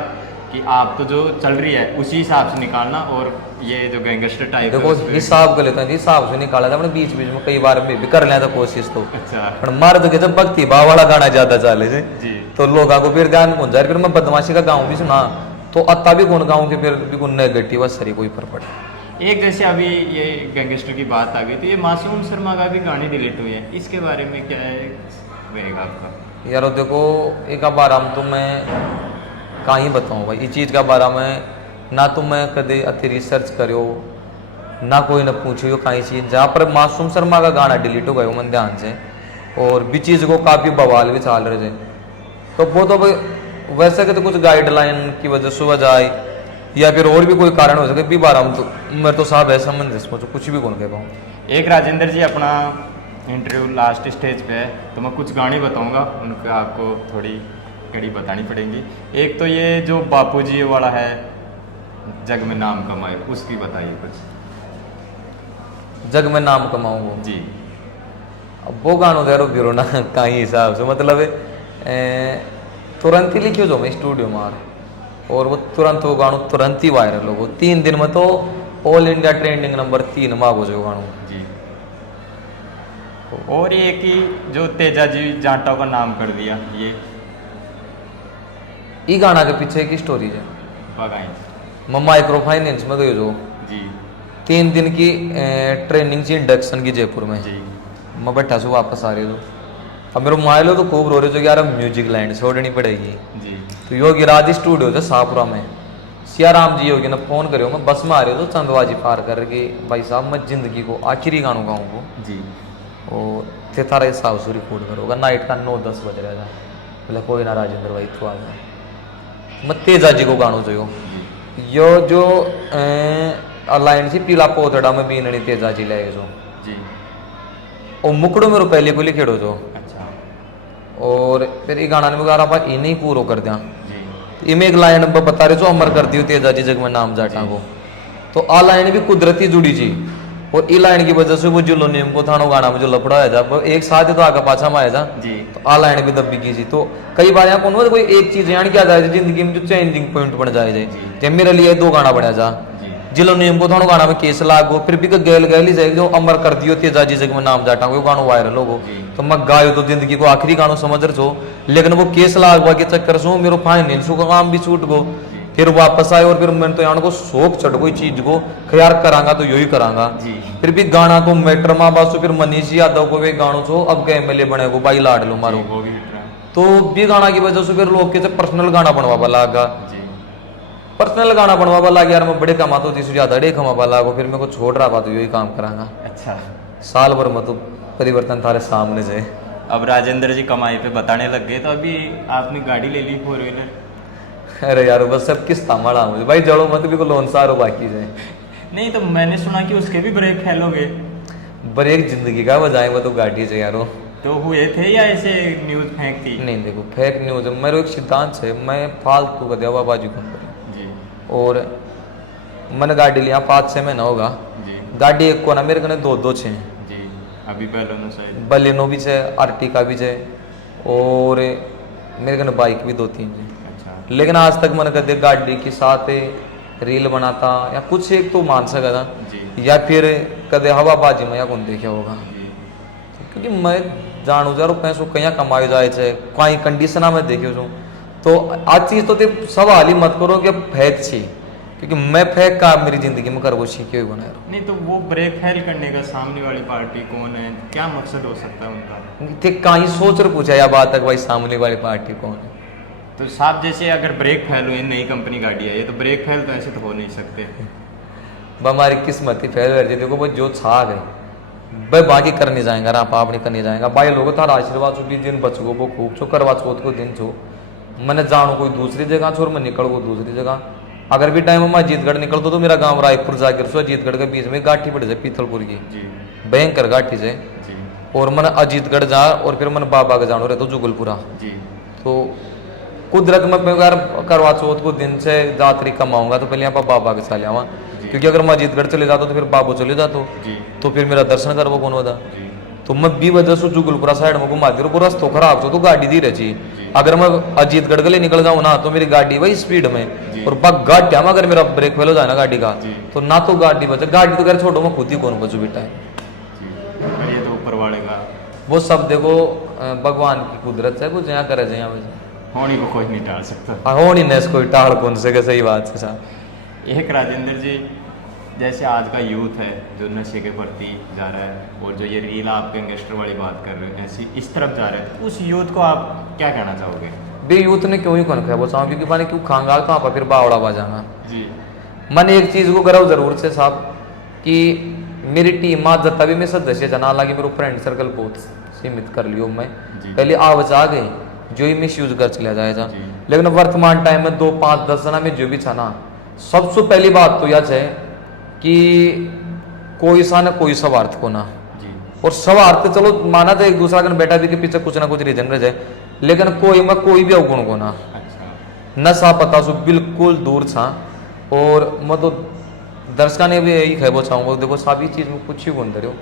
कि आप तो जो चल रही है उसी हिसाब से निकालना और ये जो गैंगस्टर टाइप देखो हिसाब कर लेते हैं हिसाब से निकाला था अपने बीच बीच में कई बार भी कर लिया था कोशिश तो अच्छा पर मार तो कहते भक्ति भाव वाला गाना ज्यादा चले थे जी। तो लोगों को फिर ध्यान कौन जाए फिर मैं बदमाशी का गाऊं भी सुना तो अत्ता भी कौन गाऊं कि फिर भी कौन नेगेटिव सरी कोई फर्क पड़े। एक जैसे अभी ये गैंगस्टर की बात आ गई तो ये मासूम शर्मा का भी गाने डिलीट हुए हैं, इसके बारे में क्या है रहेगा आपका? यार देखो एक बार हम तो मैं कहीं बताऊं भाई इस चीज़ का बारे में ना तो मैं कदे अति रिसर्च करो ना कोई न पूछो कहीं चीज़ जहाँ पर मासूम शर्मा का गाना डिलीट हो गया मन ध्यान से और भी चीज को काफी बवाल भी चाल रहे थे। तो वो तो वैसे के तो कुछ गाइडलाइन की वजह से वजह आई या फिर और भी कोई कारण हो सके भी बार हम तो मैं तो साहब ऐसा मन जिसको तो कुछ भी कौन कह पाऊँ। एक राजेंद्र जी अपना इंटरव्यू लास्ट स्टेज पे है, तो मैं कुछ गाने बताऊंगा, उनका आपको थोड़ी कड़ी बतानी पड़ेंगी। एक तो ये जो बापूजी वाला है, जग में नाम कमाए, उसकी बताइए कुछ। जग में नाम कमाऊंगा जी। अब वो गानों दे रो ना कहीं हिसाब से मतलब तुरंत ही लिखियो जो मैं स्टूडियो में और वो तुरंत वो गानों तुरंत ही वायरल हो, 3 दिन में तो ऑल इंडिया ट्रेंडिंग नंबर 3 में हो जो गानों। जी। और ये कि जो तेजा जी जाटों का नाम कर दिया, ये गाना के पीछे की स्टोरी है। बगाई मैं माइक्रो फाइनेंस में गई जो जी 3 दिन की ट्रेनिंग से इंडक्शन की जयपुर में जी। मैं बैठा सो वापस आ रही हूँ। अब मेरे मोबाइल हो तो खूब रो रहे जो कि यार म्यूजिक लाइन छोड़नी पड़ेगी। जी। तो योगी राज स्टूडियो थे शाहपुरा में, सियाराम जी योगी ने फोन करो, मैं बस में आ रही हूँ तो चंदवाजी पार करके भाई साहब मैं जिंदगी को आखिरी गानों गाऊंगा जी। और थे थारा हिसाब से रिकॉर्ड करोगा। नाइट का 9-10 बज रहा था। बोले कोई ना राजेंद्र भाई तू आ जा। मैं तेजा जी को गानों जो यो जो लाइन सी पीला पोतड़ा में बीननी तेजा जी ले जो जी। और मुकड़ो मेरे पहले को लिखेड़ो जो। अच्छा। और फिर ये गाना ने गारा पर इन्हें पूरा कर दिया। जी। इमें एक लाइन बता रहे जो अमर कर दी तेजा जी जग में नाम जाटा को। तो आ लाइन भी कुदरती जुड़ी जी और ई लाइन की वजह से वो जो लोनियम को थानो गाना में जो लफड़ा है जा एक साथ ही तो आगे पाछा में आया जा जी। तो आ लाइन भी दबी की जी। तो कई बार यहाँ कौन कोई एक चीज यानी क्या जाए जिंदगी में जो चेंजिंग पॉइंट बन जाए जब मेरे लिए 2 गाना बना जा जिलो नियम को थानो गाना में केस लागो फिर भी गैल गैल ही जाए जो अमर कर दियो तेजा जी जग में नाम जाटा वो गाना वायरल हो तो मैं गायो तो जिंदगी को आखिरी गानों समझ रहे हो। लेकिन वो केस लागवा के चक्कर से मेरे फाइनेंस का काम भी छूट गो। फिर वापस आए और फिर मैंने तो यहाँ को शौक चढ़ गई चीज को ख्याल करांगा तो यही करांगा। फिर भी गाना तो मैटर माँ बासु फिर मनीष यादव को भी गानों छो अब के एमएलए बने को भाई लाड लो मारो तो भी गाना की वजह से फिर लोग के पर्सनल गाना बनवा लागा। पर्सनल गाना बनवा लाग यार मैं बड़े कमाता हूँ तीसरी ज्यादा डे कमा लागो फिर मेरे को छोड़ रहा तो यही काम करांगा। अच्छा। साल भर में तो परिवर्तन थारे सामने से। अब राजेंद्र जी कमाई पे बताने लग गए तो अभी आपने गाड़ी ले ली 4 व्हीलर। अरे यार बस सब किस तामड़ा मुझे भाई जड़ो मत भी को लोन सारो बाकी से। नहीं तो मैंने सुना कि उसके भी ब्रेक फेल हो गए। ब्रेक जिंदगी का बजाए वो तो गाड़ी से यारो तो हुए थे या ऐसे न्यूज फेंक थी? नहीं देखो फेक न्यूज मेरे एक सिद्धांत है मैं फालतू का देवा बाजी कौन करूँ जी। और मैंने गाड़ी लिया 5-6 महीना होगा जी। गाड़ी एक को ना मेरे कने 2 छे जी। अभी बलेनो भी है आर्टिका भी है और मेरे कने बाइक भी 2-3 है। अच्छा। लेकिन आज तक मैंने कदे गाड़ी के साथ रील बनाता या कुछ एक तो मान सका था या फिर कदे हवाबाजी में या कौन देखे होगा क्योंकि मैं जानू जा पैसों कहीं कमाए जाए कहीं कंडीशन में देखे छू। तो आज चीज तो सवाल ही मत करो कि फेक छी क्योंकि मैं फेक का मेरी जिंदगी में कर वो सीखे हुए बना। नहीं तो वो ब्रेक फेल करने का सामने वाली पार्टी कौन है, क्या मकसद हो सकता है उनका? थे कहीं सोच रहे पूछा या बात तक भाई सामने वाली पार्टी कौन है। तो साहब जैसे अगर ब्रेक फेल हुई नई कंपनी गाड़ी है ये तो ब्रेक फेल तो ऐसे तो हो नहीं सकते। हमारी किस्मत ही फेल कर देखो वो जो छा गई भाई बाकी करने जाएंगे आप नहीं करने जाएंगा भाई लोगों थारा आशीर्वाद छो दिन बचो वो खूब छो करवा चौथ को दिन छो मैंने जानू कोई दूसरी जगह छोड़ मैं निकल गो दूसरी जगह। अगर भी टाइम में अजीतगढ़ निकल तो मेरा गांव रायपुर जाकर सो अजीतगढ़ के बीच में गाठी पड़ जाए पीथलपुर की भयंकर गाठी से और मैंने अजीतगढ़ जा और फिर मैंने बाबा का जानो रहे तो जुगलपुरा। तो कुदरत में यार करवा चौथ को दिन से जात्री कमाऊंगा तो पहले यहाँ बाबा के साथ आवा क्योंकि अगर मैं अजीतगढ़ चले जाता तो फिर बाबू चले जाता तो फिर मेरा दर्शन करवा कौन होता। तो मैं भी वजह से जुगलपुरा साइड में घुमा दी पूरा रस्तो खराब तो गाड़ी दी रही। अगर मैं अजीतगढ़ के लिए निकल जाऊँ ना तो मेरी गाड़ी वही स्पीड में और गाड़ी में अगर मेरा ब्रेक फेल हो जाए ना गाड़ी का तो ना तो गाड़ी बचे गाड़ी तो घर छोड़ो मैं खुद ही कौन बचू बेटा है। ये तो ऊपर वाले का वो सब देखो भगवान की कुदरत है वो जहाँ करे जहाँ होनी को कोई नहीं टाल सकता। होनी ने कोई टाल कौन से सही बात है साहब। एक राजेंद्र जी जैसे आज का यूथ है जो नशे के प्रति जा रहा है और जो ये रील आप गैंगस्टर वाली बात कर रहे हैं ऐसी इस तरफ जा रहे हैं तो उस यूथ को आप क्या कहना चाहोगे? बे यूथ ने क्यों ही कौन खाया वो चाहूँ क्योंकि मैंने क्यों खांगा तो वहाँ पर फिर बावड़ा बाजागा जी। मैंने एक चीज़ को करा जरूर से साहब कि मेरी टीम में जता भी मैं सदस्य जना हालांकि मेरे फ्रेंड सर्कल बहुत सीमित कर लियो मैं जी। पहले आवच आ गए जो ही मिस यूज कर चला जाएगा। जी। लेकिन वर्तमान टाइम में 2 5 10 जना में जो भी था ना, सबसे पहली बात तो यह है कि कोई सा ना कोई स्वार्थ को ना, जी। और स्वार्थ चलो माना तो एक दूसरा का बेटा भी के पीछे कुछ ना कुछ रीजन रह जाए, लेकिन कोई में कोई भी अवगुण को ना अच्छा। नशा पता सो बिल्कुल दूर था। और मैं तो दर्शकों ने भी यही कहना चाहूंगा, देखो सभी चीज में कुछ ही गुण हो।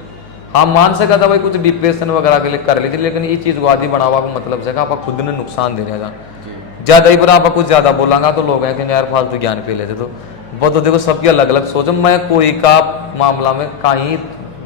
हाँ मान सका था भाई कुछ डिप्रेशन वगैरह के लिए कर ली थी, लेकिन ये चीज को आदि बढ़ावा का मतलब से आप खुद ने नुकसान दे रहा जी। ज्यादा ही पर आप कुछ ज्यादा बोलांगा तो लोग हैं कि यार फालतू ज्ञान पे लेते। तो वो तो देखो सबकी अलग अलग सोच, मैं कोई का मामला में कहीं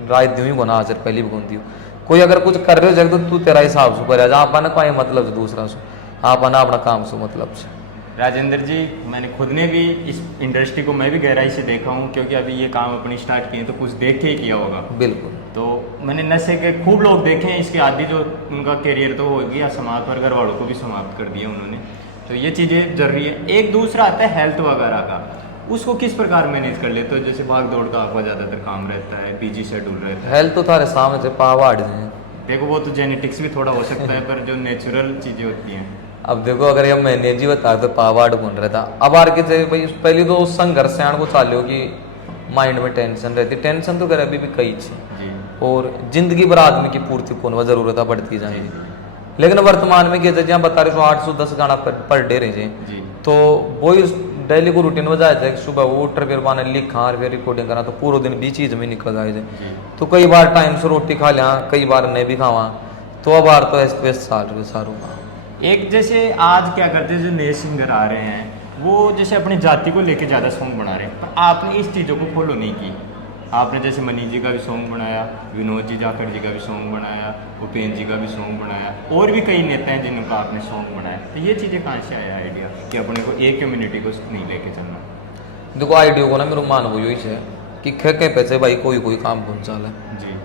राय दी को ना हाजिर पहली भी दी कोई अगर कुछ कर रहे हो जाए तो तू तेरा हिसाब से कर आप ना कोई मतलब से दूसरा से आप ना अपना काम से मतलब से। राजेंद्र जी, मैंने खुद ने भी इस इंडस्ट्री को मैं भी गहराई से देखा हूँ, क्योंकि अभी ये काम अपनी स्टार्ट किए तो कुछ देख के ही किया होगा। बिल्कुल। तो मैंने नशे के खूब लोग देखे हैं, इसके आदि जो उनका करियर तो हो गया समाप्त, पर घर वालों को भी समाप्त कर दिया उन्होंने। तो ये चीज़ें जरूरी है। एक दूसरा आता है हेल्थ वगैरह का, उसको किस प्रकार मैनेज कर लेते हो? जैसे भाग दौड़ का आपका ज़्यादातर काम रहता है, बिजी शेड्यूल रहता है। हेल्थ तो थारे सामने से पहाड़ है। देखो वो तो जेनेटिक्स भी थोड़ा हो सकता है, पर जो नेचुरल चीज़ें होती हैं। अब देखो अगर ये मैंने जी बता तो पावाड़ बन रहा था, अब आर के चाहिए भाई पहले तो संघर्ष से को चालो कि माइंड में टेंशन रहती, टेंशन तो करे अभी भी कई थी जी। और जिंदगी भर आदमी की पूर्ति को न जरूरत बढ़ती जाएगी। लेकिन वर्तमान में क्या जहाँ बता रहे 810 गाना पर डे रहे जी। तो वही डेली को रूटीन में जाए थे, सुबह उठ फिर बाने लिखा फिर रिकॉर्डिंग करा तो पूरा दिन भी चीज में निकल जाए थे। तो कई बार टाइम से रोटी खा लिया, कई बार नहीं भी खावा, तो अब बार तो ऐसे सारू एक जैसे आज क्या करते हैं जो नए सिंगर आ रहे हैं वो जैसे अपनी जाति को लेके ज़्यादा सॉन्ग बना रहे हैं, पर आपने इस चीज़ों को फॉलो नहीं की। आपने जैसे मनीष जी का भी सॉन्ग बनाया, विनोद जी जाखड़ जी का भी सॉन्ग बनाया, उपेंद्र जी का भी सॉन्ग बनाया, और भी कई नेता हैं जिनका आपने सॉन्ग बनाया। तो ये चीज़ें कहाँ से आया आइडिया कि अपने को एक कम्युनिटी को नहीं लेके चलना? देखो आइडिया को ना मेरे मान वो यही है कि खे पैसे भाई कोई कोई काम कौन चाल है जी।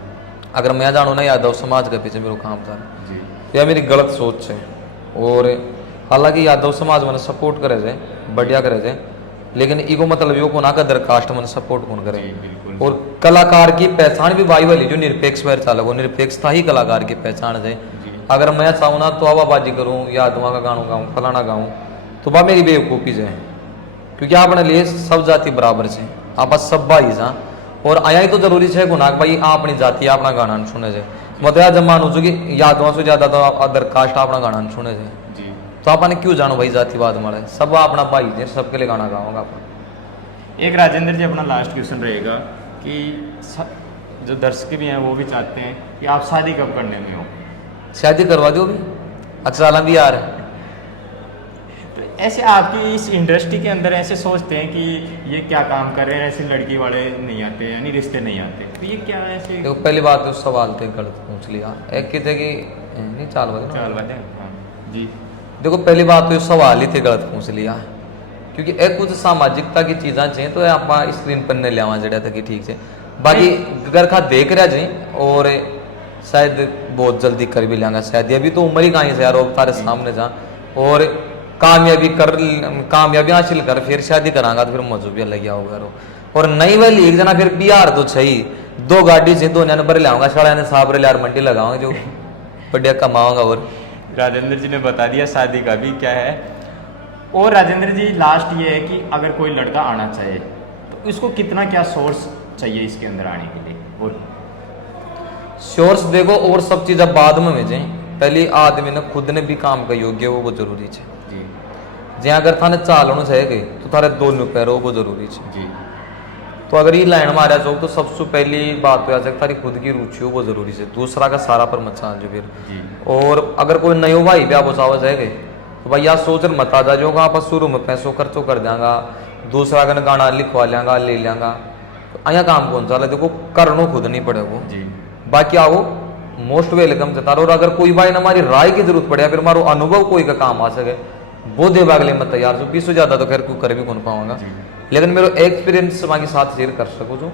अगर मैं जानू ना यादव समाज के पीछे मेरे काम चाल जी। यह मेरी गलत सोच है। और हालांकि यादव समाज मैंने सपोर्ट करे थे, बढ़िया करे थे, लेकिन इको मतलब यो को ना का दरखास्त मैंने सपोर्ट कौन करे। बिल्कुल। और कलाकार की पहचान भी भाई वाली जो निरपेक्ष पैर चालक हो, निरपेक्षता ही कलाकार की पहचान है। अगर मैं चाहूँ ना तो हवाबाजी करूँ, यादवा का गानों गाऊँ, फलाना गाऊँ, तो वह मेरी बेवकूफ़ी है, क्योंकि आपने लिए सब जाति बराबर से आप सब भाई जा। और आया ही तो जरूरी है गुनाह भाई आप अपनी जाति अपना गाना सुने से मतलब जब मानो कि यादवा से ज्यादा तो अदर कास्ट अपना गाना सुने से जी। तो आपने क्यों जानो भाई जातिवाद मारे, सब अपना भाई थे, सबके लिए गाना गाऊंगा। एक राजेंद्र जी अपना लास्ट क्वेश्चन रहेगा कि जो दर्शक भी हैं वो भी चाहते हैं कि आप शादी कब करने में हो? शादी करवा दो भी अक्सर भी यार। तो ऐसे आपकी इस इंडस्ट्री के अंदर ऐसे सोचते हैं कि ये क्या काम कर रहे हैं, ऐसे लड़की वाले नहीं आते, यानी रिश्ते नहीं आते, तो ये क्या ऐसे? देखो पहली बात तो सवाल थे गलत पूछ लिया, एक की थे कि नहीं चाल बात है। हाँ जी। देखो पहली बात तो सवाल ही थे गलत पूछ लिया, क्योंकि एक कुछ सामाजिकता की चीज़ा चाहिए तो आप स्क्रीन पर नहीं लिया जड़ा था कि ठीक से बाकी घर खा देख रहा जी और शायद बहुत जल्दी कर भी लेंगे शायद, अभी तो उम्र ही कहीं से यार तारे सामने जा और कामयाबी हासिल कर फिर शादी करांगा तो फिर मजो भी लग गया होगा। और नई वाली एक जना फिर बिहार तो छही 2 गाड़ी से 2 नंबर ले आऊंगा, साढ़े साहब यार मंडी लगाऊंगा जो बढ़िया कमाऊंगा। और राजेंद्र जी ने बता दिया शादी का भी क्या है। और राजेंद्र जी लास्ट ये है कि अगर कोई लड़का आना चाहे तो इसको कितना क्या सोर्स चाहिए इसके अंदर आने के लिए? और सोर्स देखो और सब चीज़ अब बाद में भेजें, पहले आदमी ने खुद ने भी काम का योग्य हो वो जरूरी है जी। जी अगर थाने चालना चाहिए तो थारे दोनों पैर हो वो जरूरी है जी। तो अगर ये लाइन मारा जाओ तो सबसे पहली बात तो याद तारी खुद की रुचि हो वो जरूरी है, दूसरा का सारा पर मचा जो फिर जी। और अगर कोई नयो भाई ब्याह बचावा जाएगा तो भाई यार सोच मत आ जाओ आप शुरू में पैसों खर्चो कर देंगा, दूसरा का गाना लिखवा लेंगा ले लेंगा, तो आया काम कौन सा देखो करनो खुद नहीं पड़ेगा जी। बाकी आओ मोस्ट वेलकम से तारो। और अगर कोई भाई ने हमारी राय की जरूरत पड़े फिर हमारा अनुभव कोई का काम आ सके वो देवा के लिए मैं तैयार हूँ। 20 से ज्यादा तो खैर कर भी कौन पाऊंगा, लेकिन मेरा एक्सपीरियंस के साथ शेयर कर सकूँ जो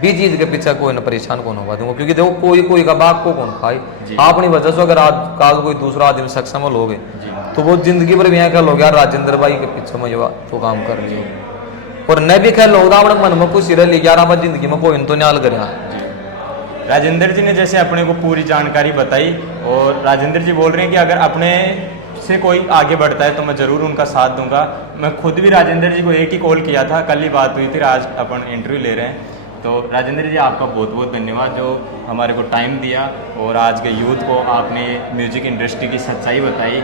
भी चीज के पीछे कोई ना परेशान कौन होगा दूंगा, क्योंकि देखो कोई का बाप को कौन खाए अपनी वजह से अगर आज काल कोई दूसरा आदमी सक्षम हो गए तो वो जिंदगी भर भी ख्याल हो गया राजेंद्र भाई के पीछे में तो काम कर लियो। और न भी ख्याल होगा अपने मन में खुशी रह ली यार आप जिंदगी में कोई तो न्याल कर राजेंद्र जी ने जैसे अपने को पूरी जानकारी बताई, और राजेंद्र जी बोल रहे हैं कि अगर अपने से कोई आगे बढ़ता है तो मैं ज़रूर उनका साथ दूंगा। मैं खुद भी राजेंद्र जी को एक ही कॉल किया था, कल ही बात हुई थी, आज अपन इंटरव्यू ले रहे हैं। तो राजेंद्र जी आपका बहुत बहुत धन्यवाद जो हमारे को टाइम दिया और आज के यूथ को आपने म्यूजिक इंडस्ट्री की सच्चाई बताई।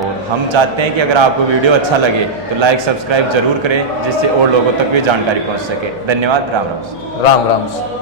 और हम चाहते हैं कि अगर आपको वीडियो अच्छा लगे तो लाइक सब्सक्राइब जरूर करें, जिससे और लोगों तक भी जानकारी पहुंच सके। धन्यवाद। राम राम। राम राम।